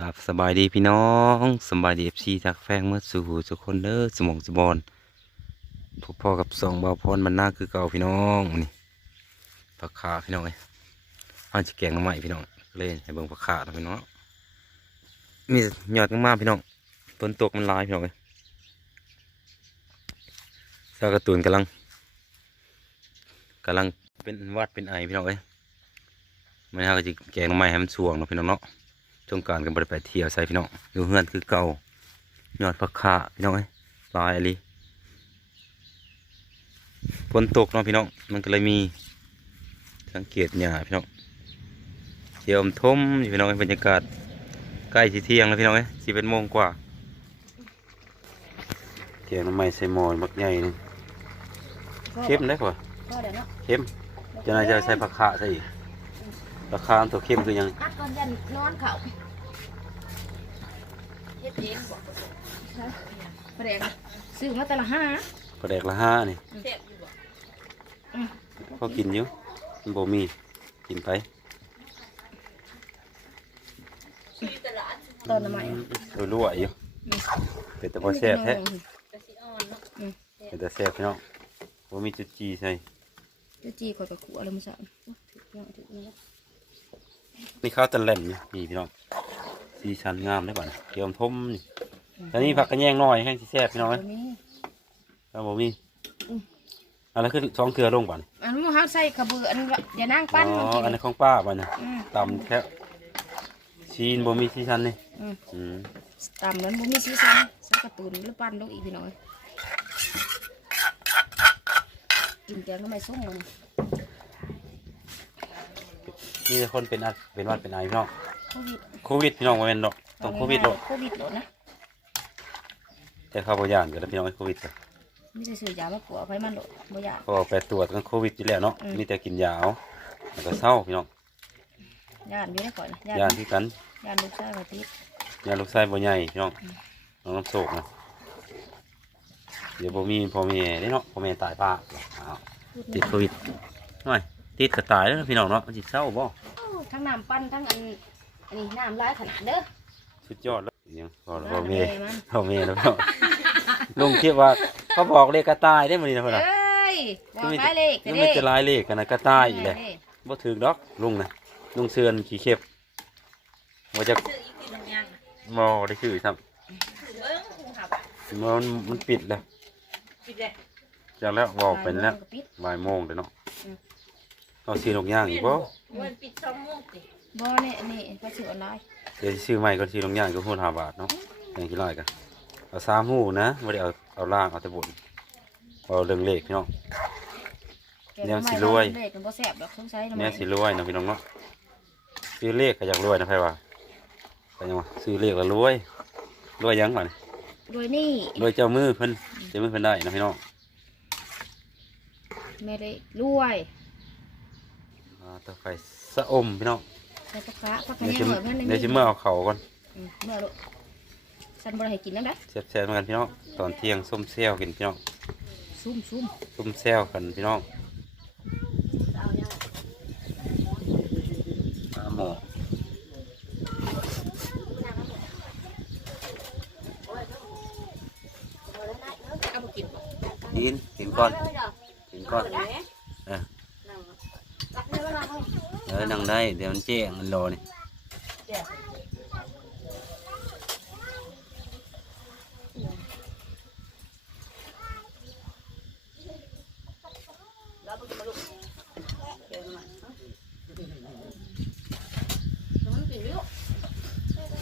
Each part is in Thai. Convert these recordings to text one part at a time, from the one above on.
กับสบายดีพี่น้องสบายดีเอฟซีจากแฟงเมื่อสู่ทุกคนเด้อสมองสมบอนพบพ่อกับสองบาพรมันน้าคือเก่าพี่น้องนี่ผักขาพี่น้องเอ้ยอันจะแกงใหม่พี่น้องเลยให้เบิ่งผักขาเนาพี่น้องมีหยอดมากๆพี่น้องฝนตกมันลายพี่น้องเอ้ยเจ้ากร์ตูนกำลังกำลังเป็นวัดเป็นไอพี่น้องเอ้ยมันน่าก็จะแกงใหม่ให้มันสวงเนาะพี่น้องเนาะ จงกรารกันบริไปเที่ยวใส่พี่น้องอยู่เฮือนคือเก่ายอดพักขาพี่น้องเอ้ยลายอะไรฝนตกเนาะพี่น้องมันก็เลยมีสังเกตหญ้าพี่น้องเที่ยวมทมอยู่พี่น้องเอ้ยบรรยากาศใกล้สิเที่ยงแล้วพี่น้องเอ้ยสิเป็นโมงกว่าเที่ยงน้ำไม้ใส่หมอนมักใหญ่นี่เข้มได้กว่าก็เดี๋ยวเนาะเข้มจะนายจะใส่ผักขาใส่อีก ผักขาอันตัวเข้มคือหยังอัดก่อนยันนอนเขาเฮ็ดเองบอกประเด็นซื้อมาแต่ละห้าปลาแดกละห้านี่เจ็บอยู่บ่พอกินอยู่มันบ่มีกินไปตอนน้ำใหม่เออรั่วอยู่เป็นแต่บ่แซ่บแท้กะสิอ่อนเนาะเป็นแต่แซ่บพี่น้องบ่มีจุดจีใส่จะจีข่อยกับขัวอะไรมาสั่งถึงเนาะถึงเนาะ นี่ข้าวตะแหล่นนี่นี่พี่น้องสีสันงามได้บ่เนี่ยเกี่ยวทมนี่แต่นี่ผักกระแยงน้อยแห้งสิแซ่บพี่น้องตัเอ้วยนี้ถ้าบ่มีอะไรขึ้นสองเทื่อลงบ่เนี่ยอันนู้นเขาใส่กระเบืออันว่าอย่านั่งอ๋ปั้นอมากินอันนี้ของป้าบ่เนี่ยอืมตำแค่ชีนบ่มีสีสันนี่อืมอืมตำนั้นบ่มีสีสันสักกระตุนหรือปั้นลงอีกพี่น้อยกินแกงก็ไม่ส้มมัน มีแต่คนเป็นอัดเป็นหวัดเป็นไอพี่น้องโควิดโควิดพี่น้องบ่แม่นดอกต้องโควิดโลดโควิดโลดนะแต่ข้าวบ่ย่านก็แล้วพี่น้องไอ้โควิดก็ไม่ได้ซื้อยามาปัวไฟมันโลดบ่อยากก็ไปตรวจกันโควิดอยู่แล้วเนาะอืม มีแต่กินยาเอาแล้วก็เศร้าพี่น้องย่านอยู่ได้ก่อนนะยาย่านที่กันย่านลูกชายว่าติดยาลูกไส้บ่ใหญ่พี่น้องน้องน้ำโศกนะเดี๋ยวบ่มีพ่อแม่ได้เนาะพ่อแม่ตายป้าอ้าวติดโควิดหน่อย ติดก็ตายแล้วนะพี่น้องเนาะมันสิเศร้าบ่โอ้ทั้งน้ำปั้นทั้งอันอันนี้น้ำร้ายขนาดเด้อสุดยอดแล้วยังพอแล้วพ่อน้ำแม่มันพ่อแม่แล้วพี่น้องลุงคิดว่าเขาบอกเลขกระต่ายได้มื้อนี้นะเอพ่อน่ะ้ยบอกไปเลยคือมันจะลายเลขกันนะกระต่ายอีกเลยบ่ถึกดอกลุงนะลุงเชือนขี้เข็บบ่จะบ่ได้ชื่อครับมันมันปิดแล้วจากแล้วบอกเป็นแล้วปิดบ่ายโมงเลยเนาะอืม เอาซื้อนกย่างอีกบ่มันปิดช่องโมงติบ่เนี่ยนี่ก็ซื้อออนไลน์เดี๋ยวสิซื้อใหม่ก็ซื้อนกย่างก็พูดห้าบาทเนาะอย่างกี่ร้อยกันเอาสามหูนะไม่ได้เอาเอาล่างเอาแต่บนเอาเรื่องเลขพี่น้องแกงแนวทำไมสิรวยเด็กมันบ่แซ่บดอกสงสัยทำไมแม่สิรวยนะพี่น้องเนาะซื้อเลขก็อยากรวยนะไพ่ว่าไปยังวะซื้อเลขแล้วรวยรวยยังวะนี่รวยนี่รวยเจ้ามือเพิ่นเจ้ามือเพิ่นได้นะพี่น้องแม่ได้รวยอ่า ต่อไปสะอมพี่น้องใส่ปลาปลาขเดี๋ยวยัสิงเหมือนกันเดี๋ยวสิเมื่อเอาเข่าก่อนอืมเมื่อลูกฉันบ่ได้ให้กินนั่นนะแซ่บๆเหมือนกันพี่น้องตอนเที่ยงส้มเซลกินพี่น้องซุ่มซุ่มส้มเซลกันพี่น้องปลาหมอเอาไปกินกินกินก่อนกินก่อนเออเออนั่ง ได้ เดี๋ยวมันแจ้งมันรอนี่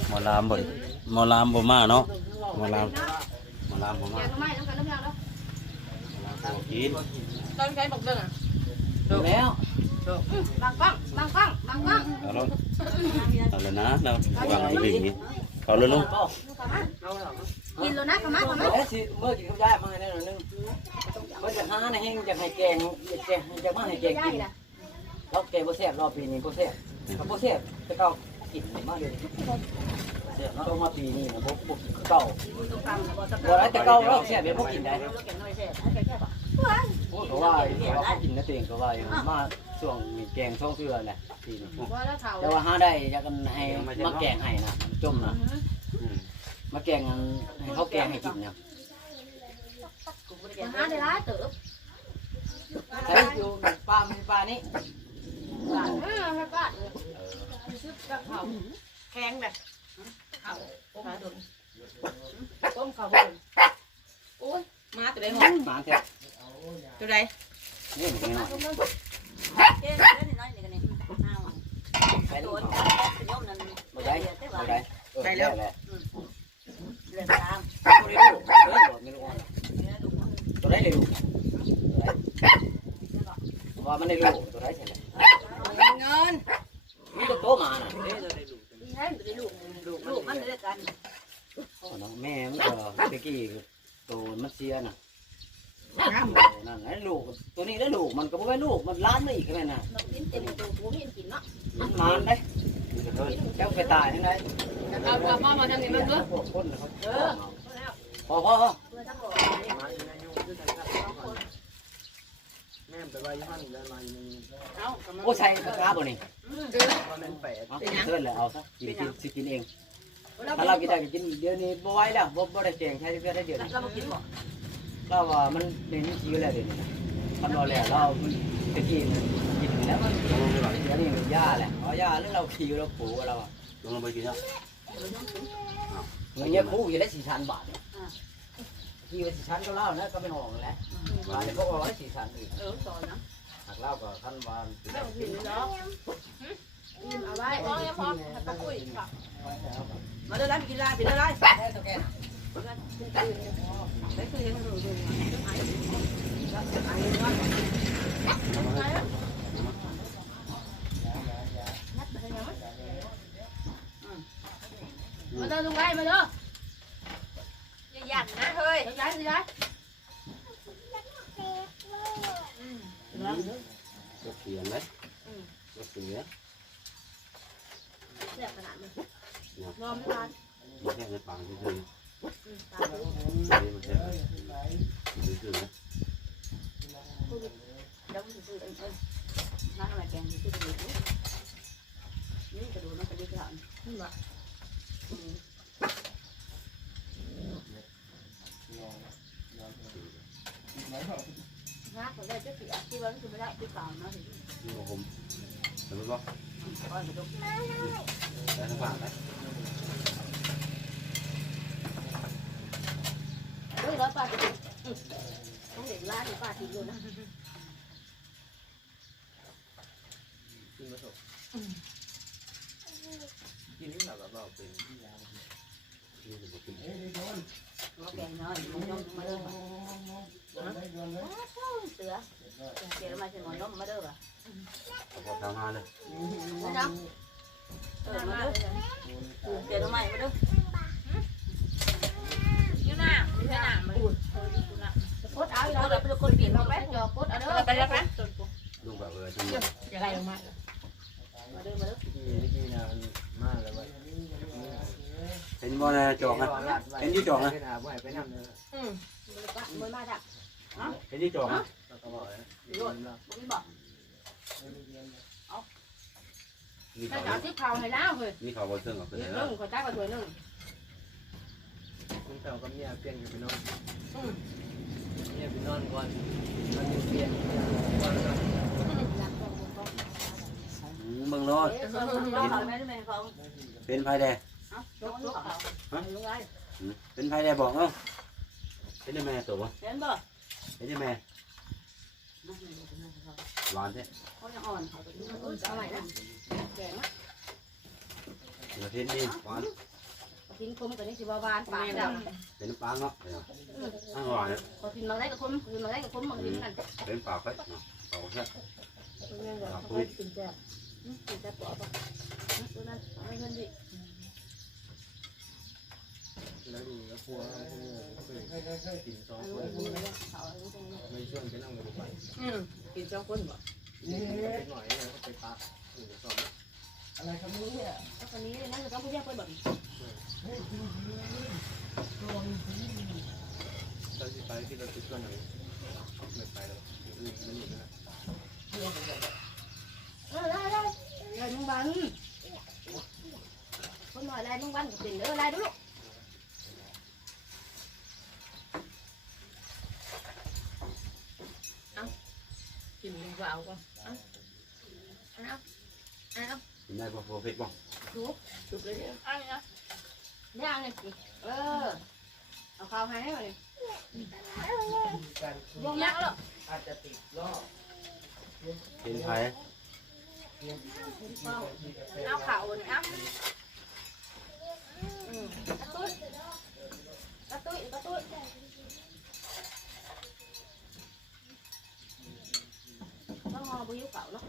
หมอลามบ่หมอลามบ่มาเนาะหมอลามหมอลามบ่มาแกงทำไมต้องการน้ำยาแล้วกินตอนใช้บอกเรื่องอะแล้ว บางกล้องบางกล้องบางกล้อง เอาลงเอาเลยนะเราวางอีหลีนี่เอาเลยลุงกินแล้วนะกระมังกระมังเอ้ยสิเมื่อกินข้าวได้มาให้ได้หน่อยนึงเมื่อจะหาในแห้งจะให้แกงจะจะมาให้แกงได้กินละเราแกงโบแซ่บรอบปีนี้โบแซ่บโบแซ่บจะเก่ากินมากเลยเสียต้องมาปีนี้นะโบโบเก่าบ่ได้แต่เก่าเราแซ่บเดี๋ยวโบกินได้แกงน้อยแซ่บแกงแซ่บอะโอ้ก็ว่าว่าเขากินนะตัวเองก็ว่าอยู่มาช่วงมีแกงช่องเทือแหละทีนี้ว่าแล้วเฒ่าแต่ว่าหาได้อยากกันให้มาแกงให้นะจมนะอืมมาแกงให้เขาแกงให้กินนะมาหาได้ร้ายเติบใช้อยู่ปลาไม่ปลานี่เออให้ป้าซื้อกับเขาแข็งแบบเขาโอ้มาโดนต้มข้าวบ่นโอ้ยมาตัวใดหหอมมาแท้ ตัวใด นี่มันน้อย เจ๊เล่นน้อยนี่กันนี่ห้าว ใช้ โด ลูก น เขา ย่อมนั่น บ่ได้บ่ได้ได้แล้วแหละ เล่นตาม ตัวได้ลูกเออบ่ไม่รู้ตัวได้เลยลูกว่ามันได้ลูกตัวได้ใช่ไหม เงิน มีตัวโตมาน่ะ นี่ให้มันได้ลูกลูกมันด้วยกัน น้องแม่มันก็ตะกี้ เรากินเต็มตัวกูมีกินเนาะมันมานได้เจ้าไปตายยังไงเอากลับมามาทางนี้มันเด้อพวกคนเขาเออพอพอเพื่อทั้งหมดเอากลับมาโอ้ใส่กระกาบ่นี่เด้อเอาเชิญเลยเอาซะกินกินสิกินเองถ้าเรากินได้ก็กินเดี๋ยวนี้บ่ไหวแล้วบ่บ่ได้แกงใช้เพื่อได้เดี๋ยวนี้เรามากินบ่เราว่ามันเป็นชีวิตแล้วเดี๋ยวนี้มันรอแล้วเราตะกี้กิน แล้วมันเดี๋ยวนี้มันยาแหละเอายาแล้วเราขี่เราปูเราอะลงไปกินแล้วเงินเยอะคู่อยู่ได้สี่พันบาทขี่ไปสี่พันก็เล่านะก็ไม่ห่วงแล้วบาทก็ร้อยสี่พันอีกเออสอนนะหักเล่าก็ท่านวานกินเนาะกินเอาไว้พอแล้วพอตะกุยค่ะมาเด้อร้านกินร้านกินร้านได้ตัวแกได้คือเห็นดูดู มาเด้อลุงไก่มาเด้ออย่าหยันนะเฮ้ยเดี๋ยวย้ายสิย้ายก็เขียนเลยก็เสียแซ่บขนาดนี้นอนไม่ทานไม่ใช่ในปังที่คือตามเลยนี่มันใช่คือคือนะเดี๋ยวมันซื้อเออน้ำอะไรแกงซื้อไปเลยนี่กระดูกมันกระดูกห ลังนี่บ่นะผมได้จะเสียที่ว่าคือไม่ได้ที่เก่าเนาะถึงนี่ผ มเห็นไหมก็ก้อนกระดูกได้ทั้งปากได้เฮ้ยร้อยป้าติดต้องเห็นร้านป้าติดอยู่นะกินนี่แบบเราเป็นนี่จะบอกกิน nó kèm thôi mình không mà đưa mà sữa kìa mà thì mòn nó mà đưa à พอทำงานเลย nó đâu ừ mà đưa kìa nó mày mà đưa อยู่หน้าอยู่หน้ามันโคตรเอาอีกแล้ว nó là cái con กิ biển นเรา nó ไป bé จอโคตรเอาเด้ไปแล้วอนะลูกแบบเออทำอย่าไล่ลงมา mà đưa mà đưa เห็นบ่นะจอกนะเห็นยี่จอกนะอืม mới mai đặt เห็นยี่จอกนะ rồi bố biết bỏ มีถ้าเขาจะที่เขาให้แล้วเฮ้ยมีเขาบนเครื่องกับเพื่อนนึ่แล้วงคนใต้ก็ถ้วยนึ่งคุณเต่ากับเมียเปลี่ยนกันไปนอนเมียไปนอนก่อนมันเปลี่ยนเบิ่งรถ nó hỏi mấy đứa mày không เป็นไฟแดง nó nó hỏi ลุงไก่เป็นไฟแดงบอกเนาะเป็นแม่ตัว đến bờ เป็นแม่หวานแท้ có nhà hòn hỏi tụi nó เอาใหม่นะแกงนะเดี๋ยวเห็นนี่หวานกินคมกันนี่สิบวานปากดำเป็นปลาเนาะอ้าวหวานพอกินเราได้กับคมกินเราได้กับคมบางทีกันเป็นปลาไฟเนาะเอาแค่กินแซ่บกินแซ่บปอกปะดูนั่นเอาเงินดิ แล้วดูแล้วกลัวกินสองเอาคนเงินเลยเอาเงินตรงนี้ไม่ชวนไปนั่งกันไปอืมกินสองคนบ่ไปหน่อยนะไปพักอยู่สองแล้วคนนี้นั่นจะต้องพูดแยกไปแบบตอนที่ไปที่เราติดกันหน่อยไม่ไปแล้วเออได้ได้ได้ลุงบันคนหน่อยได้ลุงบันก็เป็นเด้อได้ดูลูก กินดีกว่าเอาก่อนเอาเอากินได้บ่พอเพชรบ่จุบเลยเนี่ยเอาเนี่ยเนี่ยเอาเนี่ยเออเอาข้าวให้มาเลยการลงยักษ์หรออาจจะติดรอบเป็นไผเอาข้าวเนี่ยเอาอืมกระตุ้นกระตุ้นกระตุ้นต้องห่อ บุ้ยเก่าเนาะ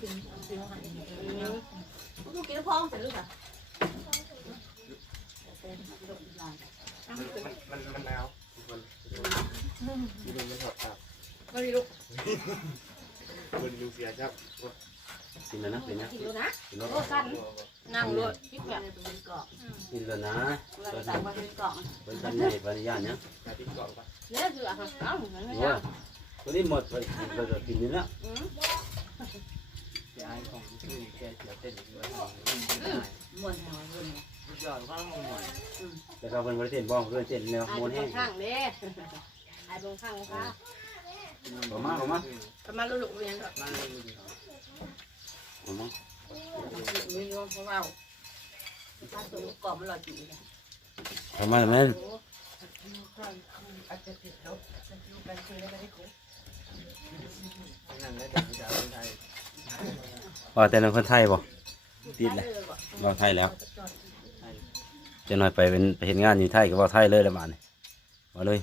กินกินอาหารลูกกินพองเสร็จหรือเปล่ามันมันหนาวทุกคนดูดูมันถอดตาก็ดีลูกคนดูเสียครับกินแล้วนะเป็นนะกินดูนะกินแล้วโอ้สั้นนั่งรถคิดแบบเป็นเกาะกินแล้วนะเราใส่มาเป็นเกาะเป็นกันใหญ่ปริญญาณเนี่ยมาที่เกาะปะเนี่ยคืออาหารเอ้าเหมือนกันว่า ตัวนี้หมดไปไปกินนี่แล้วอืมแกไอ้ของชื่อแกเสียเต้นอยู่ด้วยมวนหัวมวนทุกอย่างก็ต้องหมดแต่เขาเป็นบริเต้นบ้องเพื่อเต้นแนวไอ้โมนบแห้นงข้างเด้ไอ้บนข้างค่ะอมาออกมาประมาณลูกเรียนแบบมาเลยดูดิออกมามีโยมของเราถ้าตัวเกาะมันลอยจีนออกมาแม่นอาจจะติดลบจะอยู่กันคืนแล้วก็ได้กูนั่นแล้ ว่าแต่เป็นคนไทยบ่ติดเลยเราไทยแล้วจะหน่อยไปเป็นไปเห็นงานอยู่ไทยก็ว่าไทยเลยละบานี่มาเลย